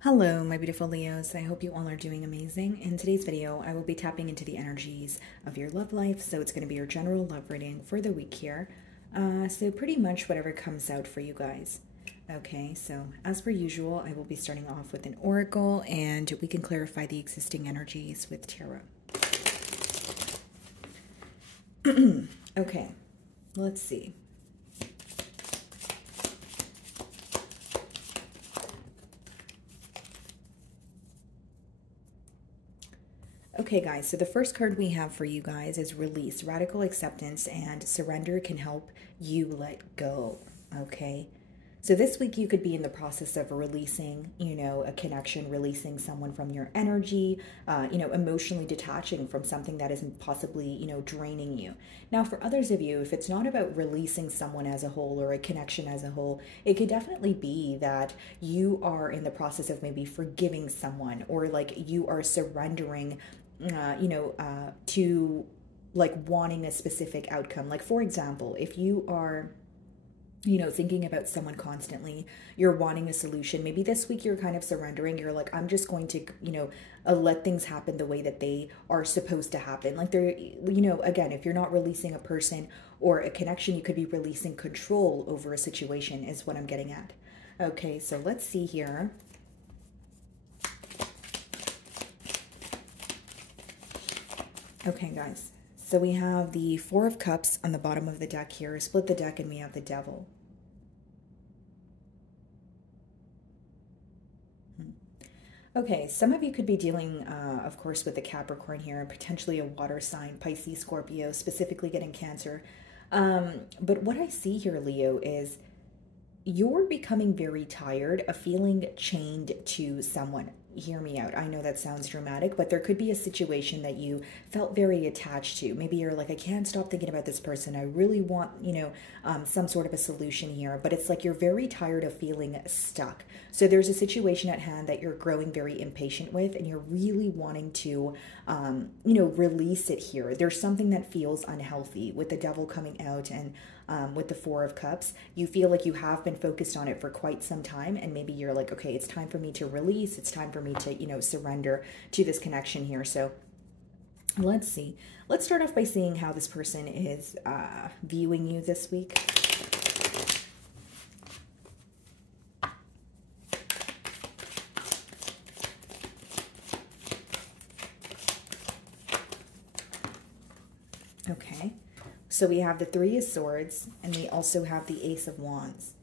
Hello, my beautiful Leos. I hope you all are doing amazing. In today's video, I will be tapping into the energies of your love life. So it's going to be your general love reading for the week here. So pretty much whatever comes out for you guys. Okay, so as per usual, I will be starting off with an oracle and we can clarify the existing energies with tarot. Okay, let's see. Okay, guys, so the first card we have for you guys is release, radical acceptance, and surrender can help you let go. Okay, so this week you could be in the process of releasing, a connection, releasing someone from your energy, emotionally detaching from something that isn't possibly, draining you. Now, for others of you, if it's not about releasing someone as a whole or a connection as a whole, it could definitely be that you are in the process of maybe forgiving someone or like you are surrendering to like wanting a specific outcome. Like, for example, if you are thinking about someone constantly, you're wanting a solution. Maybe this week you're kind of surrendering. You're like, I'm just going to, let things happen the way that they are supposed to happen. Like they're, again, if you're not releasing a person or a connection, you could be releasing control over a situation is what I'm getting at. Okay, so let's see here. Okay, guys. So we have the Four of Cups on the bottom of the deck here. Split the deck and we have the Devil. Okay, some of you could be dealing, of course, with the Capricorn here and potentially a water sign, Pisces, Scorpio, specifically getting Cancer. But what I see here, Leo, is you're becoming very tired of feeling chained to someone. Hear me out. I know that sounds dramatic, but there could be a situation that you felt very attached to. Maybe you're like, I can't stop thinking about this person. I really want, some sort of a solution here, but it's like you're very tired of feeling stuck. So there's a situation at hand that you're growing very impatient with, and you're really wanting to, release it here. There's something that feels unhealthy with the Devil coming out and with the Four of Cups. You feel like you have been focused on it for quite some time, and maybe you're like, okay, it's time for me to release. It's time for me to, surrender to this connection here. So let's see. Let's start off by seeing how this person is viewing you this week. Okay. So we have the Three of Swords, and we also have the Ace of Wands.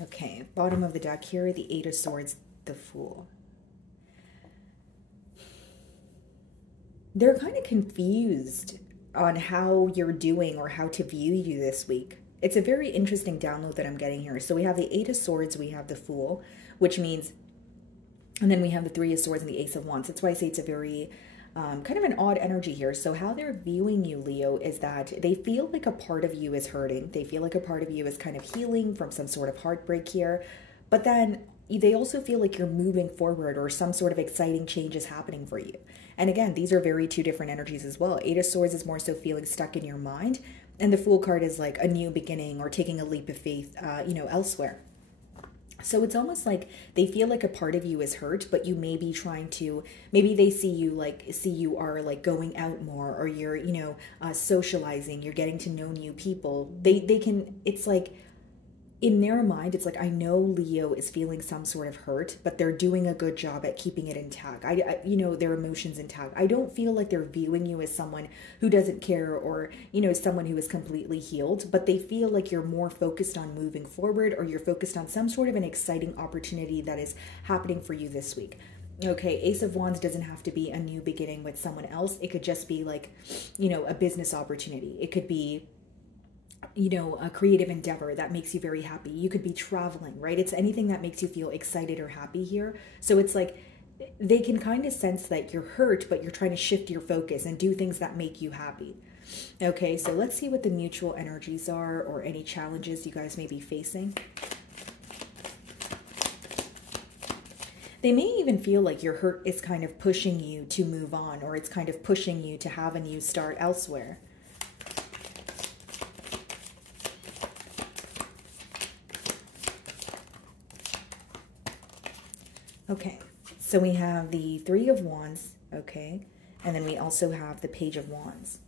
Okay, bottom of the deck here, the Eight of Swords, the Fool. They're kind of confused on how you're doing or how to view you this week. It's a very interesting download that I'm getting here. So we have the Eight of Swords, we have the Fool, which means, and then we have the Three of Swords and the Ace of Wands. That's why I say it's a very kind of an odd energy here. So how they're viewing you, Leo, is that they feel like a part of you is hurting. They feel like a part of you is kind of healing from some sort of heartbreak here. But then they also feel like you're moving forward or some sort of exciting change is happening for you. And again, these are very two different energies as well. Eight of Swords is more so feeling stuck in your mind. And the Fool card is like a new beginning or taking a leap of faith, elsewhere. So it's almost like they feel like a part of you is hurt, but you may be trying to, maybe they see you are like going out more, or you're, socializing, you're getting to know new people. They can, it's like, in their mind, it's like, I know Leo is feeling some sort of hurt, but they're doing a good job at keeping it intact. Their emotions intact. I don't feel like they're viewing you as someone who doesn't care or, someone who is completely healed, but they feel like you're more focused on moving forward, or you're focused on some sort of an exciting opportunity that is happening for you this week. Okay, Ace of Wands doesn't have to be a new beginning with someone else. It could just be like, a business opportunity. It could be a creative endeavor that makes you very happy. You could be traveling, right? It's anything that makes you feel excited or happy here. So it's like they can kind of sense that you're hurt, but you're trying to shift your focus and do things that make you happy. Okay, so let's see what the mutual energies are or any challenges you guys may be facing. They may even feel like your hurt is kind of pushing you to move on, or it's kind of pushing you to have a new start elsewhere. Okay, so we have the Three of Wands, okay, and then we also have the Page of Wands.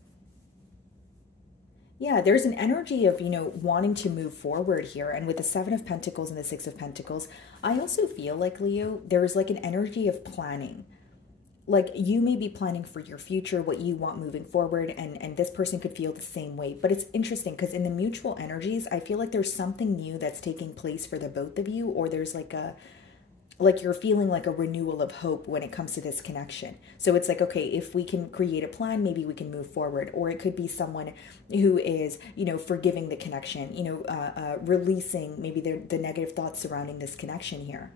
Yeah, there's an energy of, wanting to move forward here. And with the Seven of Pentacles and the Six of Pentacles, I also feel like, Leo, there's like an energy of planning. Like you may be planning for your future, what you want moving forward, and this person could feel the same way. But it's interesting because in the mutual energies, I feel like there's something new that's taking place for the both of you, or there's like you're feeling like a renewal of hope when it comes to this connection. So it's like, okay, if we can create a plan, maybe we can move forward. Or it could be someone who is, forgiving the connection, releasing maybe the negative thoughts surrounding this connection here.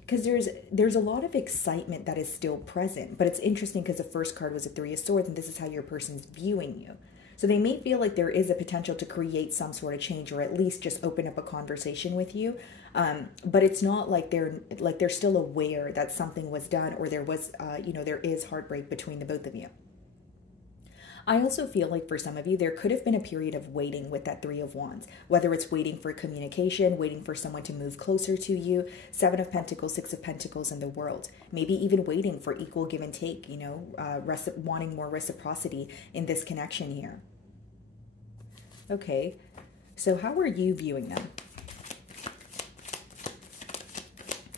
Because there's a lot of excitement that is still present. But it's interesting because the first card was a Three of Swords, and this is how your person's viewing you. So they may feel like there is a potential to create some sort of change, or at least just open up a conversation with you. But it's not like they're still aware that something was done, or there was, there is heartbreak between the both of you. I also feel like for some of you, there could have been a period of waiting with that Three of Wands, whether it's waiting for communication, waiting for someone to move closer to you, Seven of Pentacles, Six of Pentacles, and the World. Maybe even waiting for equal give and take, wanting more reciprocity in this connection here. Okay, so how are you viewing them?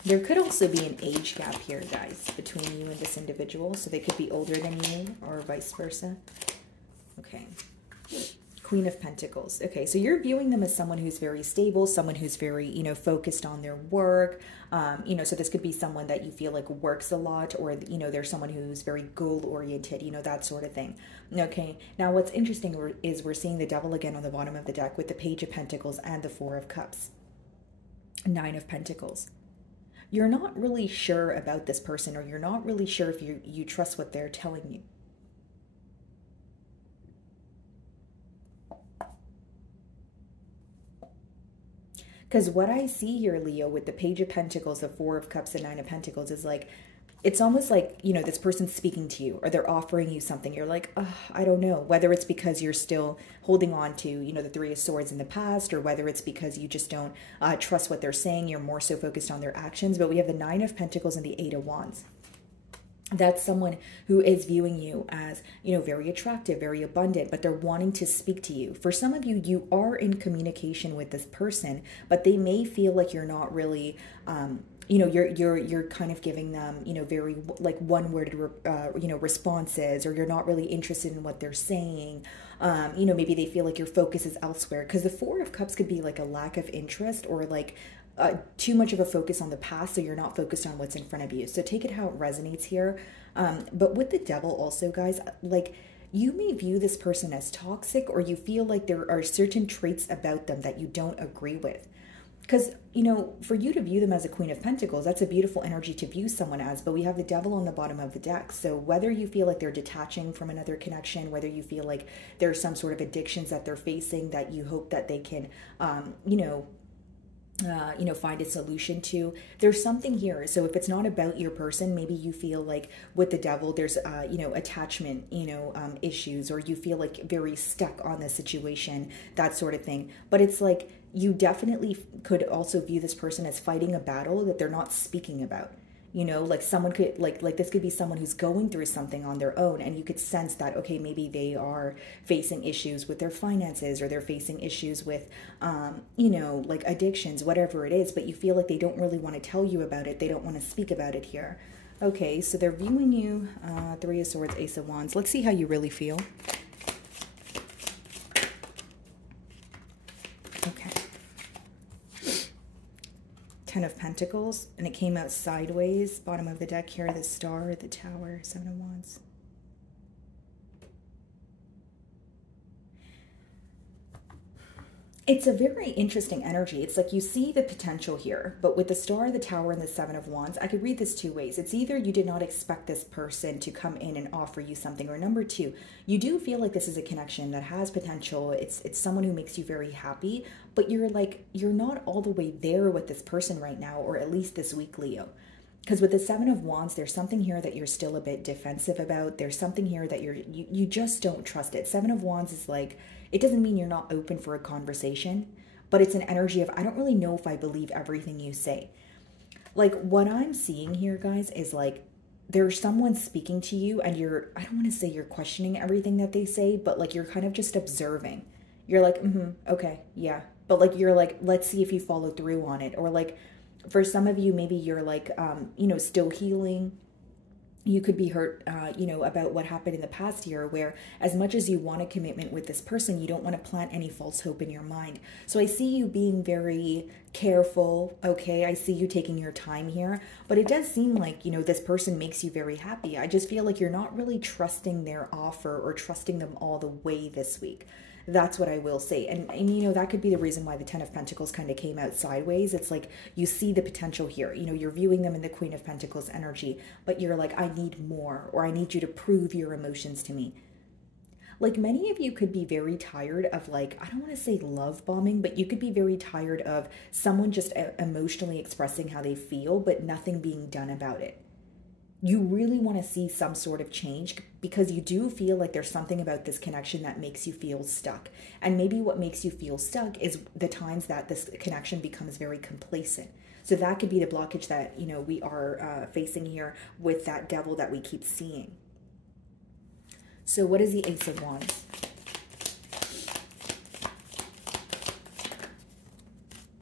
There could also be an age gap here, guys, between you and this individual. So they could be older than you or vice versa. Okay. Queen of Pentacles. Okay, so you're viewing them as someone who's very stable, someone who's very, focused on their work. So this could be someone that you feel like works a lot, or, there's someone who's very goal-oriented, that sort of thing. Okay, now what's interesting is we're seeing the Devil again on the bottom of the deck with the Page of Pentacles and the Four of Cups. Nine of Pentacles. You're not really sure about this person, or you're not really sure if you trust what they're telling you. Because what I see here, Leo, with the Page of Pentacles, the Four of Cups, and Nine of Pentacles is like, it's almost like, this person's speaking to you, or they're offering you something. You're like, oh, I don't know. Whether it's because you're still holding on to, the Three of Swords in the past, or whether it's because you just don't trust what they're saying. You're more so focused on their actions. But we have the Nine of Pentacles and the Eight of Wands. That's someone who is viewing you as, very attractive, very abundant, but they're wanting to speak to you. For some of you, you are in communication with this person, but they may feel like you're not really, you're kind of giving them, very like one-worded, responses, or you're not really interested in what they're saying. Maybe they feel like your focus is elsewhere, because the Four of Cups could be like a lack of interest, or like too much of a focus on the past, so you're not focused on what's in front of you. So take it how it resonates here. But with the Devil also, guys, like you may view this person as toxic, or you feel like there are certain traits about them that you don't agree with. Because, for you to view them as a Queen of Pentacles, that's a beautiful energy to view someone as, but we have the Devil on the bottom of the deck. So whether you feel like they're detaching from another connection, whether you feel like there's some sort of addictions that they're facing that you hope that they can, find a solution to, there's something here. So if it's not about your person, maybe you feel like with the Devil, there's, attachment, issues, or you feel like very stuck on the situation, that sort of thing. But it's like, you definitely could also view this person as fighting a battle that they're not speaking about. Like someone could, like this could be someone who's going through something on their own, and you could sense that, okay, maybe they are facing issues with their finances, or they're facing issues with, like addictions, whatever it is, but you feel like they don't really want to tell you about it. They don't want to speak about it here. Okay, so they're viewing you, Three of Swords, Ace of Wands. Let's see how you really feel. Okay. Ten of Pentacles, and it came out sideways, bottom of the deck here, the Star, the Tower, Seven of Wands. It's a very interesting energy. It's like you see the potential here, but with the Star, the Tower, and the Seven of Wands, I could read this two ways. It's either you did not expect this person to come in and offer you something, or number two, you do feel like this is a connection that has potential. It's someone who makes you very happy, but you're not all the way there with this person right now, or at least this week, Leo. Because with the Seven of Wands, there's something here that you're still a bit defensive about. There's something here that you just don't trust it. Seven of Wands is like, it doesn't mean you're not open for a conversation, but it's an energy of, I don't really know if I believe everything you say. Like what I'm seeing here, guys, is like there's someone speaking to you and I don't want to say you're questioning everything that they say, but like you're kind of just observing. You're like, okay, yeah. But like you're like, let's see if you follow through on it. Or like for some of you, maybe you're like, still healing. You could be hurt, about what happened in the past year, where as much as you want a commitment with this person, you don't want to plant any false hope in your mind. So I see you being very careful, okay? I see you taking your time here, but it does seem like, this person makes you very happy. I just feel like you're not really trusting their offer or trusting them all the way this week. That's what I will say. And that could be the reason why the Ten of Pentacles kind of came out sideways. It's like you see the potential here. You're viewing them in the Queen of Pentacles energy, but you're like, I need more, or I need you to prove your emotions to me. Like many of you could be very tired of, like, I don't want to say love bombing, but you could be very tired of someone just emotionally expressing how they feel, but nothing being done about it. You really want to see some sort of change because you do feel like there's something about this connection that makes you feel stuck. And maybe what makes you feel stuck is the times that this connection becomes very complacent. So that could be the blockage that, we are facing here with that devil that we keep seeing. So what is the Ace of Wands?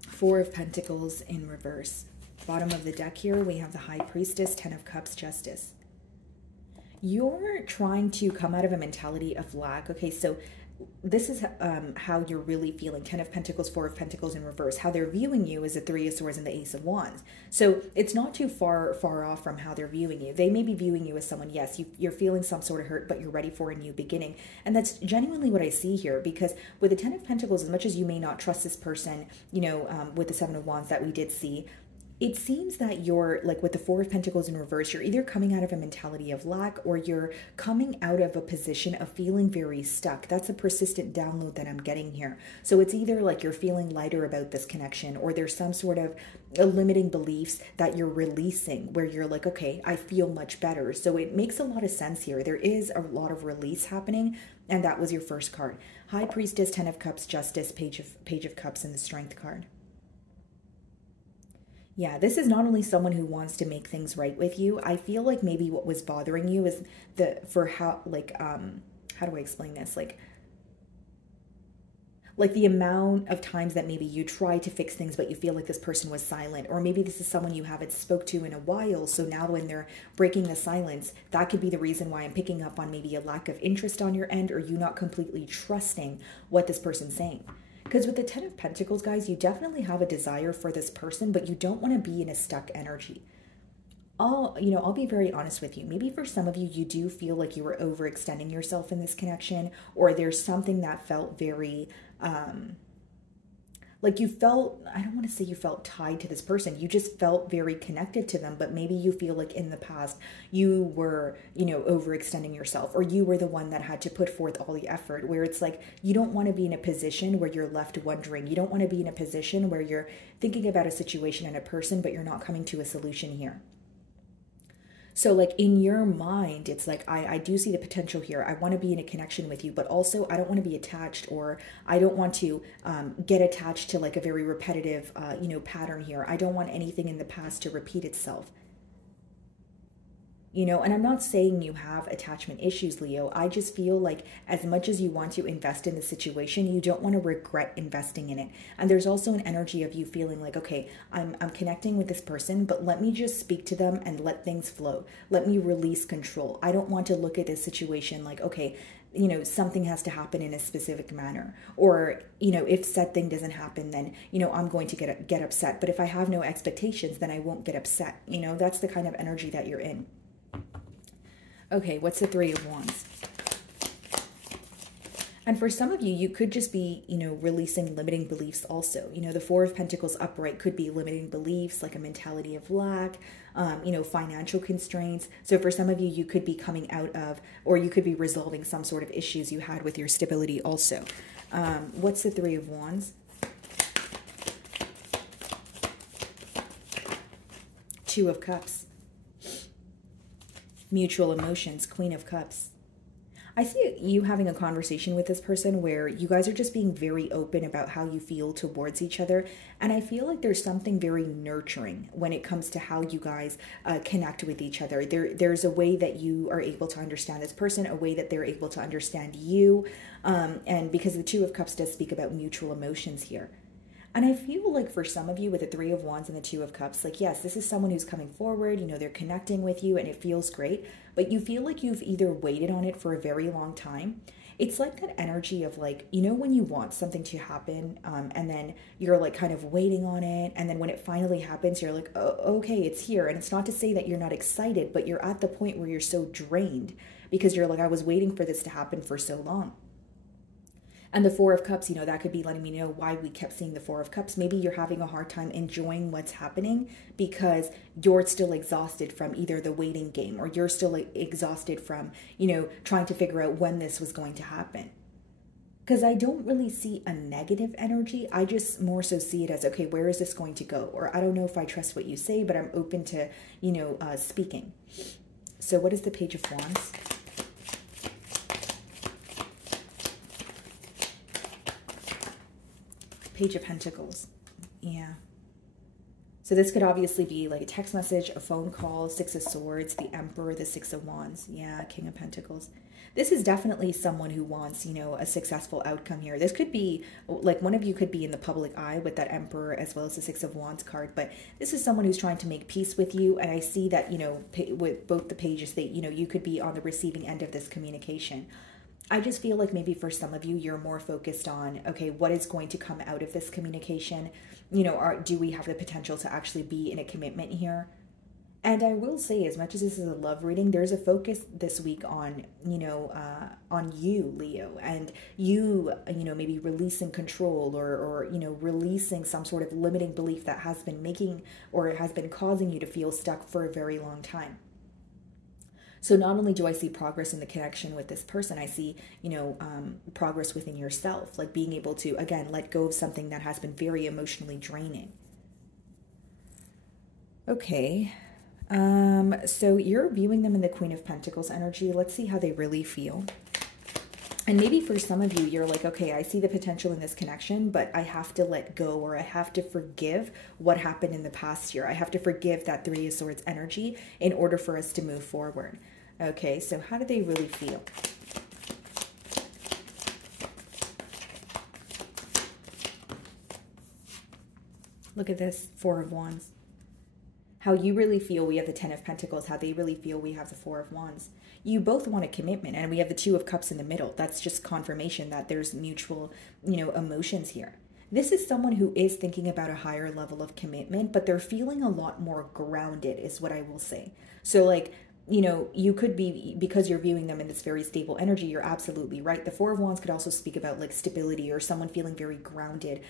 Four of Pentacles in reverse. Bottom of the deck here, we have the High Priestess, Ten of Cups, Justice. You're trying to come out of a mentality of lack. Okay, so this is how you're really feeling. Ten of Pentacles, Four of Pentacles in reverse. How they're viewing you is the Three of Swords and the Ace of Wands. So it's not too far off from how they're viewing you. They may be viewing you as someone, yes, you're feeling some sort of hurt, but you're ready for a new beginning. And that's genuinely what I see here, because with the Ten of Pentacles, as much as you may not trust this person, with the Seven of Wands that we did see, it seems that you're, like with the Four of Pentacles in reverse, you're either coming out of a mentality of lack or you're coming out of a position of feeling very stuck. That's a persistent download that I'm getting here. So it's either like you're feeling lighter about this connection, or there's some sort of limiting beliefs that you're releasing where you're like, okay, I feel much better. So it makes a lot of sense here. There is a lot of release happening, and that was your first card. High Priestess, Ten of Cups, Justice, Page of Cups, and the Strength card. Yeah, this is not only someone who wants to make things right with you. I feel like maybe what was bothering you is how do I explain this? Like the amount of times that maybe you try to fix things, but you feel like this person was silent, or maybe this is someone you haven't spoke to in a while. So now when they're breaking the silence, that could be the reason why I'm picking up on maybe a lack of interest on your end, or you not completely trusting what this person's saying. Because with the Ten of Pentacles, guys, you definitely have a desire for this person, but you don't want to be in a stuck energy. I'll be very honest with you. Maybe for some of you, you do feel like you were overextending yourself in this connection, or there's something that felt very, like you felt, I don't want to say you felt tied to this person. You just felt very connected to them, but maybe you feel like in the past you were, overextending yourself, or you were the one that had to put forth all the effort, where it's like, you don't want to be in a position where you're left wondering. You don't want to be in a position where you're thinking about a situation and a person, but you're not coming to a solution here. So like in your mind, it's like, I do see the potential here. I want to be in a connection with you, but also I don't want to be attached, or I don't want to get attached to like a very repetitive, pattern here. I don't want anything in the past to repeat itself. And I'm not saying you have attachment issues, Leo. I just feel like as much as you want to invest in the situation, you don't want to regret investing in it. And there's also an energy of you feeling like, okay, I'm connecting with this person, but let me just speak to them and let things flow. Let me release control. I don't want to look at this situation like, okay, something has to happen in a specific manner, or, if said thing doesn't happen, then, I'm going to get upset. But if I have no expectations, then I won't get upset. That's the kind of energy that you're in. Okay, what's the Three of Wands? And for some of you, you could just be, releasing limiting beliefs also. The Four of Pentacles upright could be limiting beliefs, like a mentality of lack, financial constraints. So for some of you, you could be coming out of, or you could be resolving some sort of issues you had with your stability also. What's the Three of Wands? Two of Cups. Mutual emotions, Queen of Cups. I see you having a conversation with this person where you guys are just being very open about how you feel towards each other. And I feel like there's something very nurturing when it comes to how you guys connect with each other. There's a way that you are able to understand this person, a way that they're able to understand you. And because the Two of Cups does speak about mutual emotions here. And I feel like for some of you with the Three of Wands and the Two of Cups, like, yes, this is someone who's coming forward, they're connecting with you and it feels great, but you feel like you've either waited on it for a very long time. It's like that energy of like, when you want something to happen, and then you're like kind of waiting on it. And then when it finally happens, you're like, oh, okay, it's here. And it's not to say that you're not excited, but you're at the point where you're so drained because you're like, I was waiting for this to happen for so long. And the Four of Cups, that could be letting me know why we kept seeing the Four of Cups. Maybe you're having a hard time enjoying what's happening because you're still exhausted from either the waiting game or you're still exhausted from, trying to figure out when this was going to happen. Because I don't really see a negative energy. I just more so see it as, okay, where is this going to go? Or I don't know if I trust what you say, but I'm open to, speaking. So what is the Page of Wands? Page of Pentacles. Yeah. So this could obviously be like a text message, a phone call, Six of Swords, the Emperor, the Six of Wands. Yeah, King of Pentacles. This is definitely someone who wants, a successful outcome here. This could be, like, one of you could be in the public eye with that Emperor as well as the Six of Wands card, but this is someone who's trying to make peace with you, and I see that, with both the pages, that, you could be on the receiving end of this communication. I just feel like maybe for some of you, you're more focused on, okay, what is going to come out of this communication? Do we have the potential to actually be in a commitment here? And I will say, as much as this is a love reading, there's a focus this week on, on you, Leo, and you, maybe releasing control or releasing some sort of limiting belief that has been making or has been causing you to feel stuck for a very long time. So not only do I see progress in the connection with this person, I see, progress within yourself, like being able to, again, let go of something that has been very emotionally draining. Okay. So you're viewing them in the Queen of Pentacles energy. Let's see how they really feel. And maybe for some of you, you're like, okay, I see the potential in this connection, but I have to let go, or I have to forgive what happened in the past year. I have to forgive that Three of Swords energy in order for us to move forward. Okay, so how do they really feel? Look at this, Four of Wands. How you really feel, we have the Ten of Pentacles. How they really feel, we have the Four of Wands. You both want a commitment, and we have the Two of Cups in the middle. That's just confirmation that there's mutual, emotions here. This is someone who is thinking about a higher level of commitment, but they're feeling a lot more grounded, is what I will say. So, like, you could be, because you're viewing them in this very stable energy, you're absolutely right. The Four of Wands could also speak about like stability or someone feeling very grounded.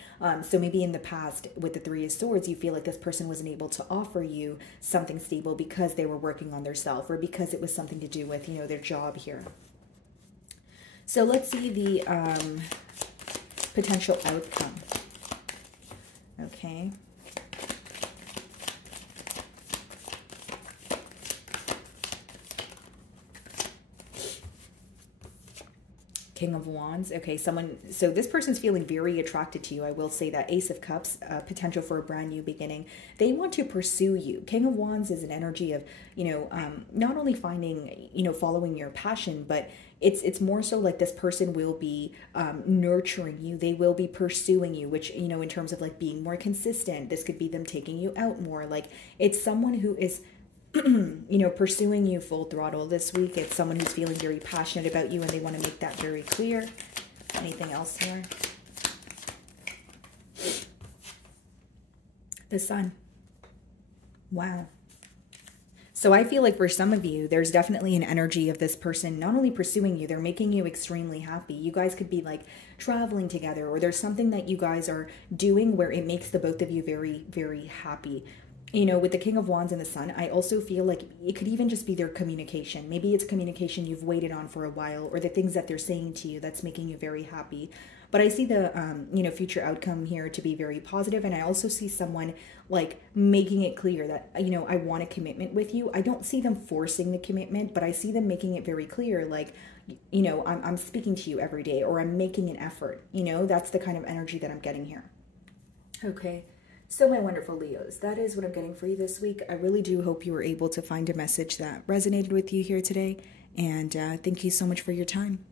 So maybe in the past with the Three of Swords, you feel like this person wasn't able to offer you something stable because they were working on their self, or because it was something to do with, their job here. So let's see the potential outcome. Okay. King of Wands. Okay, so this person's feeling very attracted to you. I will say that. Ace of Cups, potential for a brand new beginning. They want to pursue you. King of Wands is an energy of, not only finding, following your passion, but it's more so like this person will be nurturing you. They will be pursuing you, which, in terms of like being more consistent, this could be them taking you out more. Like, it's someone who is pursuing you full throttle this week. It's someone who's feeling very passionate about you, and they want to make that very clear. Anything else here? The Sun. Wow. So I feel like for some of you, there's definitely an energy of this person not only pursuing you, they're making you extremely happy. You guys could be like traveling together, or there's something that you guys are doing where it makes the both of you very, very happy. You know, with the King of Wands and the Sun, I also feel like it could even just be their communication. Maybe it's communication you've waited on for a while, or the things that they're saying to you that's making you very happy. But I see the, you know, future outcome here to be very positive, and I also see someone like making it clear that, you know, I want a commitment with you. I don't see them forcing the commitment, but I see them making it very clear, like, you know, I'm speaking to you every day, or I'm making an effort. You know, that's the kind of energy that I'm getting here. Okay. So, my wonderful Leos, that is what I'm getting for you this week. I really do hope you were able to find a message that resonated with you here today. And thank you so much for your time.